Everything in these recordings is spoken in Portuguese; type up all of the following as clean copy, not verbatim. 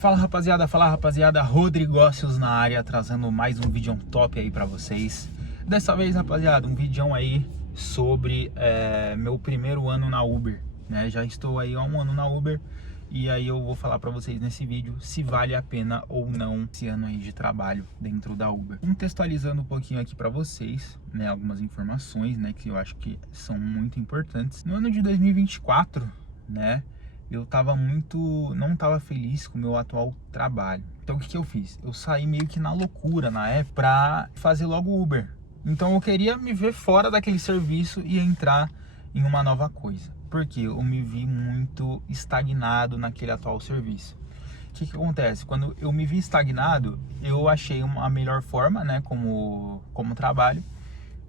Fala rapaziada, Rodrigócios na área, trazendo mais um vídeo top aí pra vocês. Dessa vez, rapaziada, um vídeo aí sobre meu primeiro ano na Uber, né? Já estou aí há um ano na Uber e aí eu vou falar pra vocês nesse vídeo se vale a pena ou não esse ano aí de trabalho dentro da Uber. Contextualizando um pouquinho aqui pra vocês, né, algumas informações, né, que eu acho que são muito importantes. No ano de 2024, né, eu não tava feliz com o meu atual trabalho. Então o que eu fiz? Eu saí meio que na loucura na época pra fazer logo Uber. Então eu queria me ver fora daquele serviço e entrar em uma nova coisa. Porque eu me vi muito estagnado naquele atual serviço. O que acontece? Quando eu me vi estagnado, eu achei a melhor forma, né, como trabalho,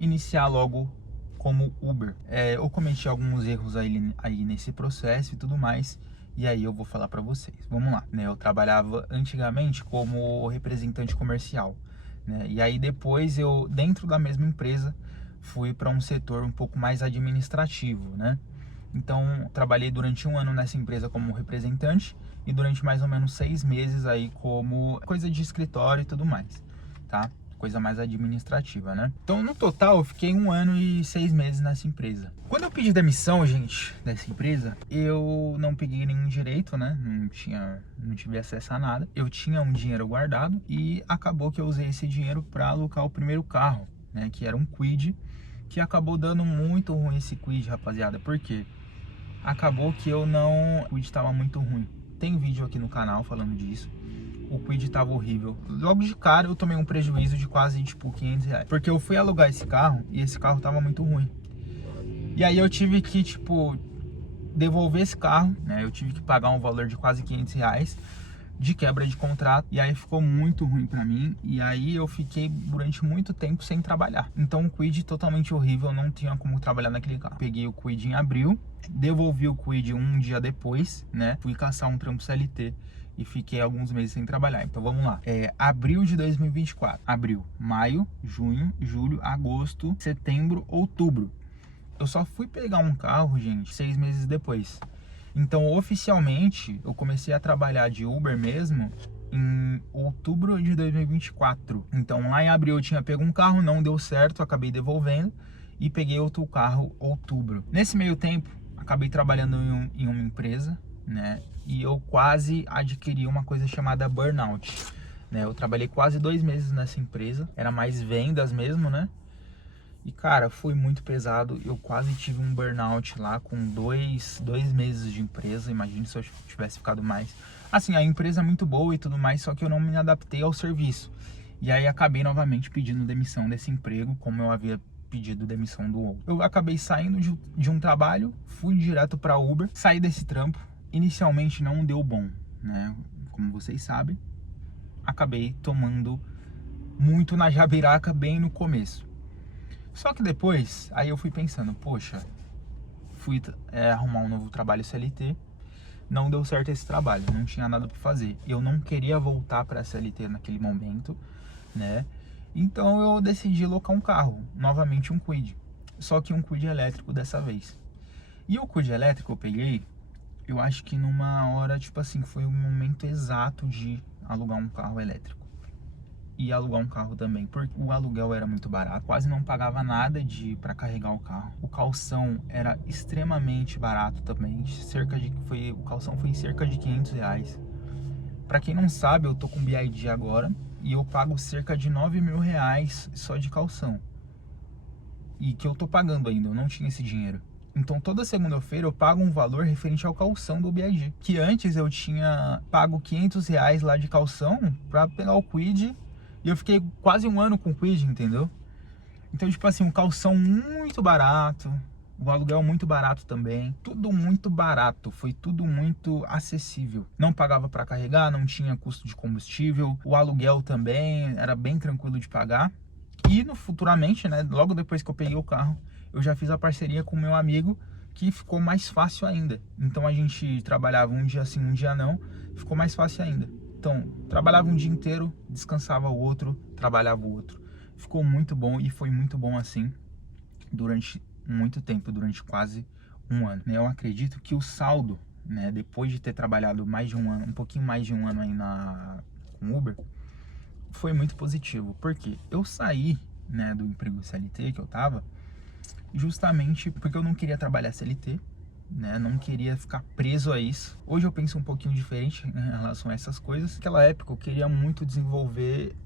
iniciar logo como Uber. Eu cometi alguns erros aí nesse processo e tudo mais, e aí eu vou falar pra vocês. Vamos lá, né? Eu trabalhava antigamente como representante comercial, né? E aí depois eu, dentro da mesma empresa, fui para um setor um pouco mais administrativo, né? Então, trabalhei durante um ano nessa empresa como representante e durante mais ou menos 6 meses aí como coisa de escritório e tudo mais, tá? Coisa mais administrativa, né? Então, no total, eu fiquei 1 ano e 6 meses nessa empresa. Quando eu pedi demissão, gente, dessa empresa, eu não peguei nenhum direito, né? Não tive acesso a nada. Eu tinha um dinheiro guardado e acabou que eu usei esse dinheiro para alocar o primeiro carro, né? Que era um Kwid, que acabou dando muito ruim esse Kwid, rapaziada. Por quê? Acabou que o Kwid estava muito ruim. Tem vídeo aqui no canal falando disso. O Kwid tava horrível. Logo de cara eu tomei um prejuízo de quase tipo 500 reais. Porque eu fui alugar esse carro e esse carro tava muito ruim. E aí eu tive que tipo devolver esse carro, né? Eu tive que pagar um valor de quase 500 reais de quebra de contrato, e aí ficou muito ruim pra mim, e aí eu fiquei durante muito tempo sem trabalhar. Então o Kwid totalmente horrível, não tinha como trabalhar naquele carro. Peguei o Kwid em abril, devolvi o Kwid um dia depois, né? Fui caçar um trampo CLT e fiquei alguns meses sem trabalhar. Então vamos lá, abril de 2024, abril, maio, junho, julho, agosto, setembro, outubro. Eu só fui pegar um carro, gente, 6 meses depois. Então, oficialmente, eu comecei a trabalhar de Uber mesmo em outubro de 2024. Então, lá em abril eu tinha pego um carro, não deu certo, acabei devolvendo e peguei outro carro em outubro. Nesse meio tempo, acabei trabalhando em uma empresa, né? E eu quase adquiri uma coisa chamada burnout, né? Eu trabalhei quase 2 meses nessa empresa, era mais vendas mesmo, né? E cara, foi muito pesado, eu quase tive um burnout lá com dois meses de empresa, imagine se eu tivesse ficado mais. Assim, a empresa é muito boa e tudo mais, só que eu não me adaptei ao serviço. E aí acabei novamente pedindo demissão desse emprego, como eu havia pedido demissão do outro. Eu acabei saindo de um trabalho, fui direto para Uber, saí desse trampo, inicialmente não deu bom, né? Como vocês sabem, acabei tomando muito na jabiraca bem no começo. Só que depois, aí eu fui pensando, poxa, fui arrumar um novo trabalho CLT, não deu certo esse trabalho, não tinha nada para fazer. Eu não queria voltar para a CLT naquele momento, né? Então eu decidi alocar um carro, novamente um Kwid, só que um Kwid elétrico dessa vez. E o Kwid elétrico eu peguei, eu acho que numa hora, tipo assim, foi o momento exato de alugar um carro elétrico. E alugar um carro também, porque o aluguel era muito barato, quase não pagava nada para carregar o carro. O calção era extremamente barato também, o calção foi cerca de 500 reais. Para quem não sabe, eu tô com BID agora e eu pago cerca de 9 mil reais só de calção. E que eu tô pagando ainda, eu não tinha esse dinheiro. Então toda segunda-feira eu pago um valor referente ao calção do BID. Que antes eu tinha pago 500 reais lá de calção para pegar o Kwid. E eu fiquei quase 1 ano com o Kwid, entendeu? Então, tipo assim, um calção muito barato, o aluguel muito barato também, tudo muito barato, foi tudo muito acessível. Não pagava para carregar, não tinha custo de combustível, o aluguel também era bem tranquilo de pagar. E futuramente, né, logo depois que eu peguei o carro, eu já fiz a parceria com o meu amigo, que ficou mais fácil ainda. Então a gente trabalhava um dia sim, um dia não, ficou mais fácil ainda. Então, trabalhava um dia inteiro, descansava o outro, trabalhava o outro. Ficou muito bom e foi muito bom assim durante muito tempo, durante quase 1 ano. Eu acredito que o saldo, né, depois de ter trabalhado mais de um ano, um pouquinho mais de um ano aí com Uber, foi muito positivo. Porque eu saí, né, do emprego CLT que eu tava, justamente porque eu não queria trabalhar CLT, né, não queria ficar preso a isso. Hoje eu penso um pouquinho diferente em relação a essas coisas. Naquela época eu queria muito desenvolver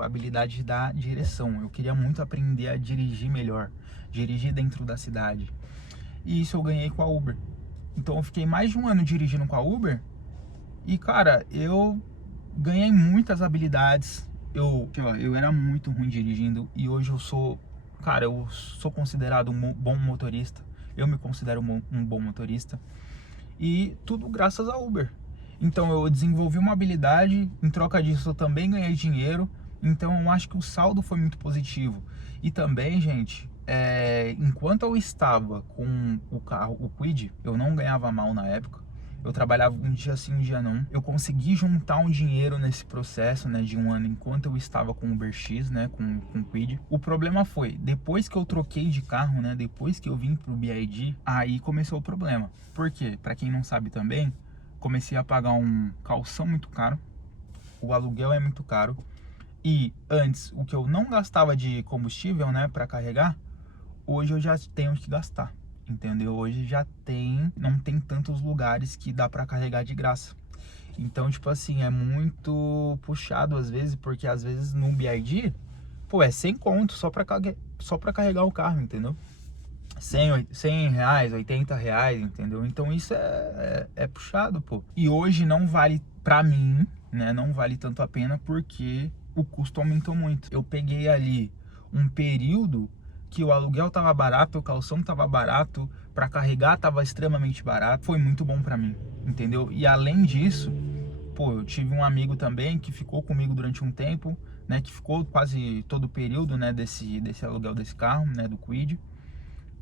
a habilidade da direção. Eu queria muito aprender a dirigir melhor, dirigir dentro da cidade. E isso eu ganhei com a Uber. Então eu fiquei mais de um ano dirigindo com a Uber e, cara, eu ganhei muitas habilidades. Eu era muito ruim dirigindo e hoje eu sou, cara, eu sou considerado um bom motorista. Eu me considero um bom motorista e tudo graças a Uber. Então eu desenvolvi uma habilidade, em troca disso eu também ganhei dinheiro. Então eu acho que o saldo foi muito positivo. E também, gente, enquanto eu estava com o carro, o Kwid, eu não ganhava mal na época. Eu trabalhava um dia sim, um dia não. Eu consegui juntar um dinheiro nesse processo, né, de um ano, enquanto eu estava com o Uber X, né, com o Kwid. O problema foi, depois que eu troquei de carro, né, depois que eu vim pro BYD, aí começou o problema. Por quê? Pra quem não sabe também, comecei a pagar um calção muito caro, o aluguel é muito caro, e antes, o que eu não gastava de combustível, né, pra carregar, hoje eu já tenho que gastar. Entendeu? Hoje já não tem tantos lugares que dá pra carregar de graça. Então, tipo assim, é muito puxado às vezes, porque às vezes no BYD, pô, é 100 conto só pra carregar o carro, entendeu? 100 reais, 80 reais, entendeu? Então isso é puxado, pô. E hoje não vale pra mim, né? Não vale tanto a pena porque o custo aumentou muito. Eu peguei ali um período que o aluguel tava barato, o calção tava barato, para carregar tava extremamente barato, foi muito bom para mim, entendeu? E além disso, pô, eu tive um amigo também que ficou comigo durante um tempo, né, que ficou quase todo o período, né, desse aluguel desse carro, né, do Kwid.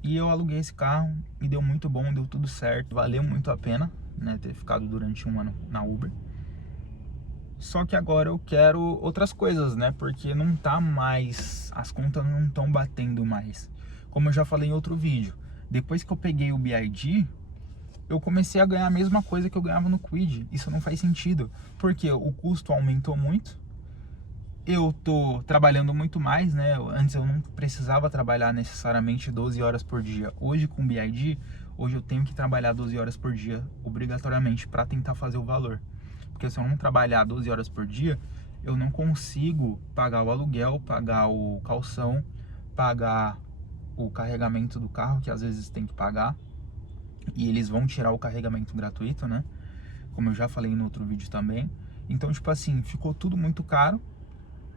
E eu aluguei esse carro e deu muito bom, deu tudo certo, valeu muito a pena, né, ter ficado durante um ano na Uber. Só que agora eu quero outras coisas, né? Porque não tá mais, as contas não estão batendo mais. Como eu já falei em outro vídeo, depois que eu peguei o BYD, eu comecei a ganhar a mesma coisa que eu ganhava no Kwid. Isso não faz sentido, porque o custo aumentou muito. Eu tô trabalhando muito mais, né? Antes eu não precisava trabalhar necessariamente 12 horas por dia. Hoje com o BYD, hoje eu tenho que trabalhar 12 horas por dia obrigatoriamente para tentar fazer o valor. Porque se eu não trabalhar 12 horas por dia, eu não consigo pagar o aluguel, pagar o calção, pagar o carregamento do carro, que às vezes tem que pagar. E eles vão tirar o carregamento gratuito, né? Como eu já falei no outro vídeo também. Então, tipo assim, ficou tudo muito caro.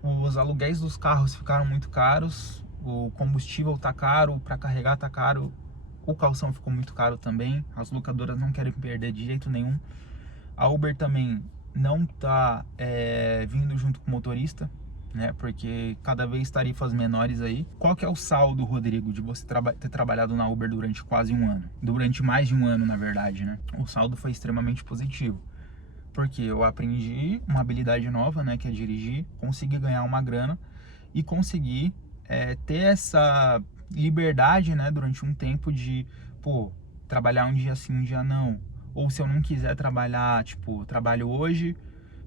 Os aluguéis dos carros ficaram muito caros. O combustível tá caro, para carregar tá caro. O calção ficou muito caro também. As locadoras não querem perder de jeito nenhum. A Uber também não tá vindo junto com o motorista, né? Porque cada vez tarifas menores aí. Qual que é o saldo, Rodrigo, de você ter trabalhado na Uber durante quase um ano? Durante mais de um ano, na verdade, né? O saldo foi extremamente positivo. Porque eu aprendi uma habilidade nova, né? Que é dirigir, consegui ganhar uma grana e consegui ter essa liberdade, né? Durante um tempo de, pô, trabalhar um dia sim, um dia não. Ou se eu não quiser trabalhar, tipo, trabalho hoje,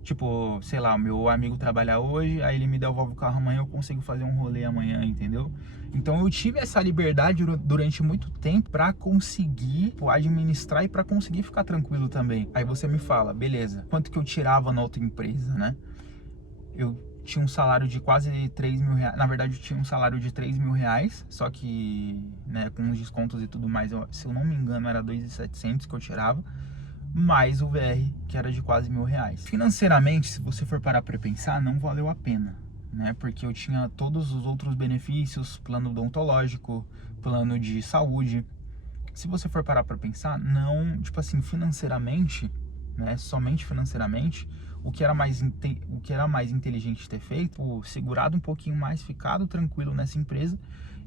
tipo, sei lá, o meu amigo trabalha hoje, aí ele me devolve o carro amanhã, eu consigo fazer um rolê amanhã, entendeu? Então eu tive essa liberdade durante muito tempo pra conseguir, pô, administrar e pra conseguir ficar tranquilo também. Aí você me fala, beleza, quanto que eu tirava na outra empresa, né? Eu tinha um salário de quase 3 mil reais, na verdade eu tinha um salário de 3 mil reais, só que, né, com os descontos e tudo mais, se eu não me engano era 2.700 que eu tirava, mais o VR, que era de quase R$ 1.000. Financeiramente, se você for parar pra pensar, não valeu a pena, né, porque eu tinha todos os outros benefícios, plano odontológico, plano de saúde. Se você for parar pra pensar, não, tipo assim, financeiramente, né, somente financeiramente, o que era mais inteligente ter feito, pô, segurado um pouquinho mais, ficado tranquilo nessa empresa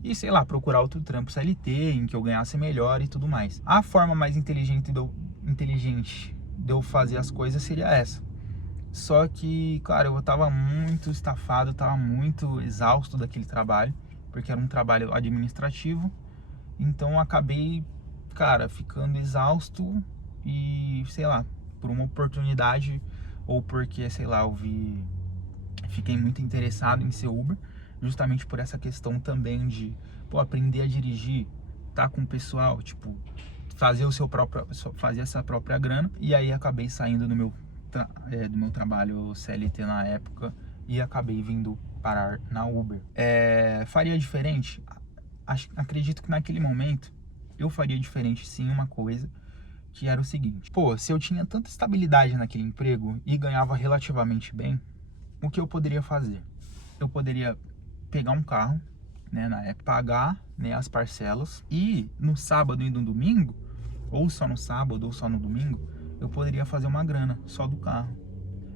e, sei lá, procurar outro trampo CLT em que eu ganhasse melhor e tudo mais. A forma mais inteligente de eu fazer as coisas seria essa. Só que, cara, eu tava muito estafado, tava muito exausto daquele trabalho, porque era um trabalho administrativo, então eu acabei, cara, ficando exausto e, sei lá, por uma oportunidade ou porque, sei lá, fiquei muito interessado em ser Uber, justamente por essa questão também de, pô, aprender a dirigir, tá com o pessoal, tipo, fazer essa própria grana. E aí acabei saindo do meu trabalho CLT na época e acabei vindo parar na Uber. Faria diferente? Acredito que naquele momento eu faria diferente sim, uma coisa, que era o seguinte: pô, se eu tinha tanta estabilidade naquele emprego e ganhava relativamente bem, o que eu poderia fazer? Eu poderia pegar um carro, né, na época, pagar, né, as parcelas, e no sábado e no domingo, ou só no sábado ou só no domingo, eu poderia fazer uma grana só do carro.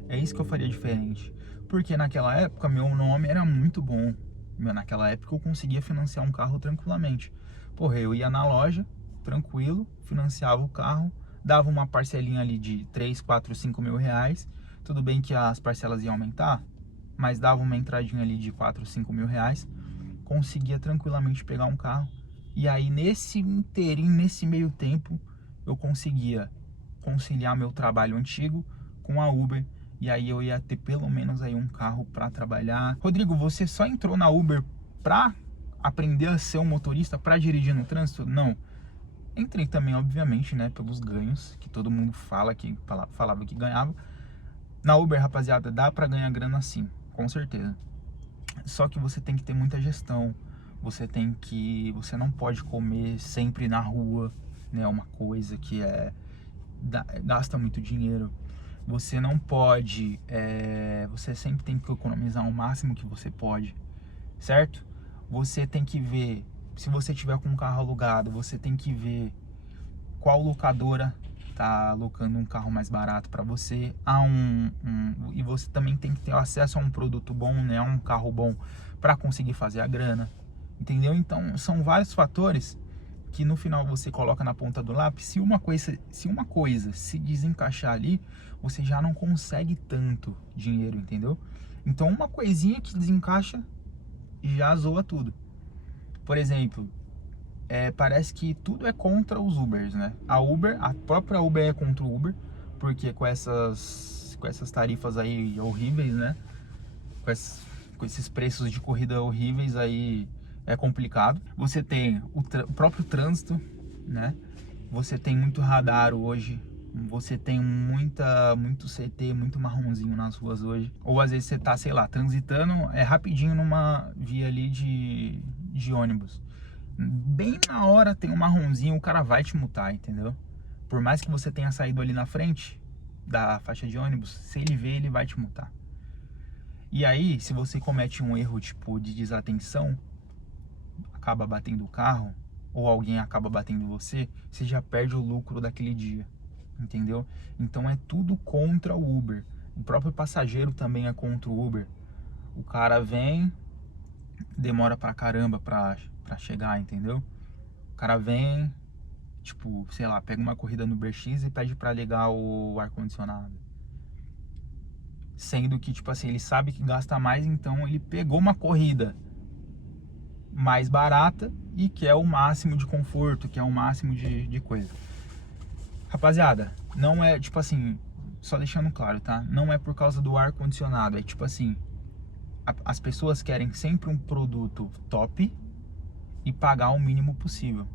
É isso que eu faria diferente. Porque naquela época meu nome era muito bom. Naquela época eu conseguia financiar um carro tranquilamente. Porra, eu ia na loja, tranquilo, financiava o carro, dava uma parcelinha ali de 3, 4, 5 mil reais. Tudo bem que as parcelas iam aumentar, mas dava uma entradinha ali de 4, 5 mil reais. Conseguia tranquilamente pegar um carro. E aí nesse inteirinho, nesse meio tempo, eu conseguia conciliar meu trabalho antigo com a Uber. E aí eu ia ter pelo menos aí um carro para trabalhar. Rodrigo, você só entrou na Uber para aprender a ser um motorista, para dirigir no trânsito? Não. Entrei também, obviamente, né, pelos ganhos, que todo mundo falava que ganhava. Na Uber, rapaziada, dá para ganhar grana sim, com certeza. Só que você tem que ter muita gestão. Você não pode comer sempre na rua, né? Uma coisa que gasta muito dinheiro. Você não pode, você sempre tem que economizar o máximo que você pode, certo? Você tem que ver, se você tiver com um carro alugado, você tem que ver qual locadora tá alocando um carro mais barato para você. E você também tem que ter acesso a um produto bom, né? A um carro bom para conseguir fazer a grana, entendeu? Então são vários fatores que no final você coloca na ponta do lápis. Se uma coisa se desencaixar ali, você já não consegue tanto dinheiro, entendeu? Então uma coisinha que desencaixa já zoa tudo. Por exemplo, parece que tudo é contra os Ubers, né? A própria Uber é contra o Uber, porque com essas tarifas aí horríveis, né? Com esses preços de corrida horríveis aí, é complicado. Você tem o próprio trânsito, né? Você tem muito radar hoje. Você tem muito CT, muito marronzinho nas ruas hoje. Ou às vezes você tá, sei lá, transitando rapidinho numa via ali de ônibus. Bem na hora tem um marronzinho, o cara vai te multar, entendeu? Por mais que você tenha saído ali na frente da faixa de ônibus, se ele ver, ele vai te multar. E aí, se você comete um erro tipo de desatenção, acaba batendo o carro, ou alguém acaba batendo você já perde o lucro daquele dia, entendeu? Então é tudo contra o Uber. O próprio passageiro também é contra o Uber. O cara vem, demora pra caramba pra chegar, entendeu? O cara vem, tipo, sei lá, pega uma corrida no UberX e pede pra ligar o ar-condicionado. Sendo que, tipo assim, ele sabe que gasta mais, então ele pegou uma corrida mais barata e quer o máximo de conforto, quer o máximo de coisa. Rapaziada, não é, tipo assim, só deixando claro, tá? Não é por causa do ar-condicionado, é tipo assim, as pessoas querem sempre um produto top e pagar o mínimo possível.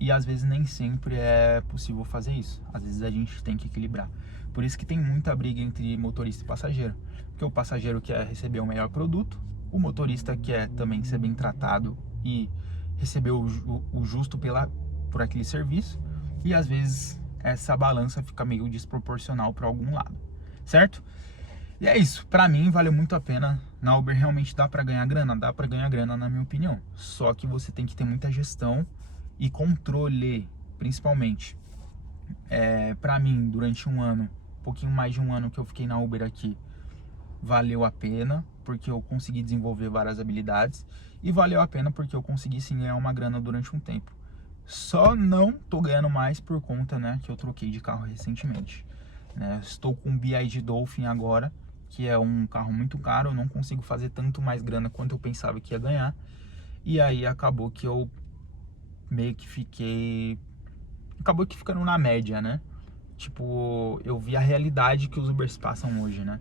E às vezes nem sempre é possível fazer isso. Às vezes a gente tem que equilibrar. Por isso que tem muita briga entre motorista e passageiro. Porque o passageiro quer receber o melhor produto, o motorista quer também ser bem tratado e receber o justo por aquele serviço. E às vezes essa balança fica meio desproporcional para algum lado, certo? E é isso, pra mim valeu muito a pena. Na Uber realmente dá pra ganhar grana? Dá pra ganhar grana, na minha opinião. Só que você tem que ter muita gestão e controle, principalmente. Pra mim, durante um ano, um pouquinho mais de um ano que eu fiquei na Uber aqui, valeu a pena, porque eu consegui desenvolver várias habilidades. E valeu a pena porque eu consegui sim ganhar uma grana durante um tempo. Só não tô ganhando mais por conta, né, que eu troquei de carro recentemente, né? Estou com o BYD Dolphin agora, que é um carro muito caro, eu não consigo fazer tanto mais grana quanto eu pensava que ia ganhar. E aí acabou que eu meio que fiquei acabou que ficando na média, né? Tipo, eu vi a realidade que os Ubers passam hoje, né?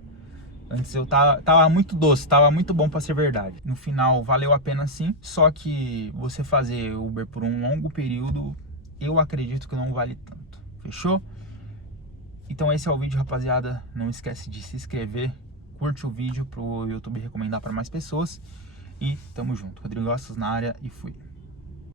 Antes eu tava muito doce, tava muito bom pra ser verdade. No final, valeu a pena sim, só que você fazer Uber por um longo período, eu acredito que não vale tanto. Fechou? Então esse é o vídeo, rapaziada. Não esquece de se inscrever, curte o vídeo pro YouTube recomendar para mais pessoas. E tamo junto. Rodrigo Ossos na área e fui.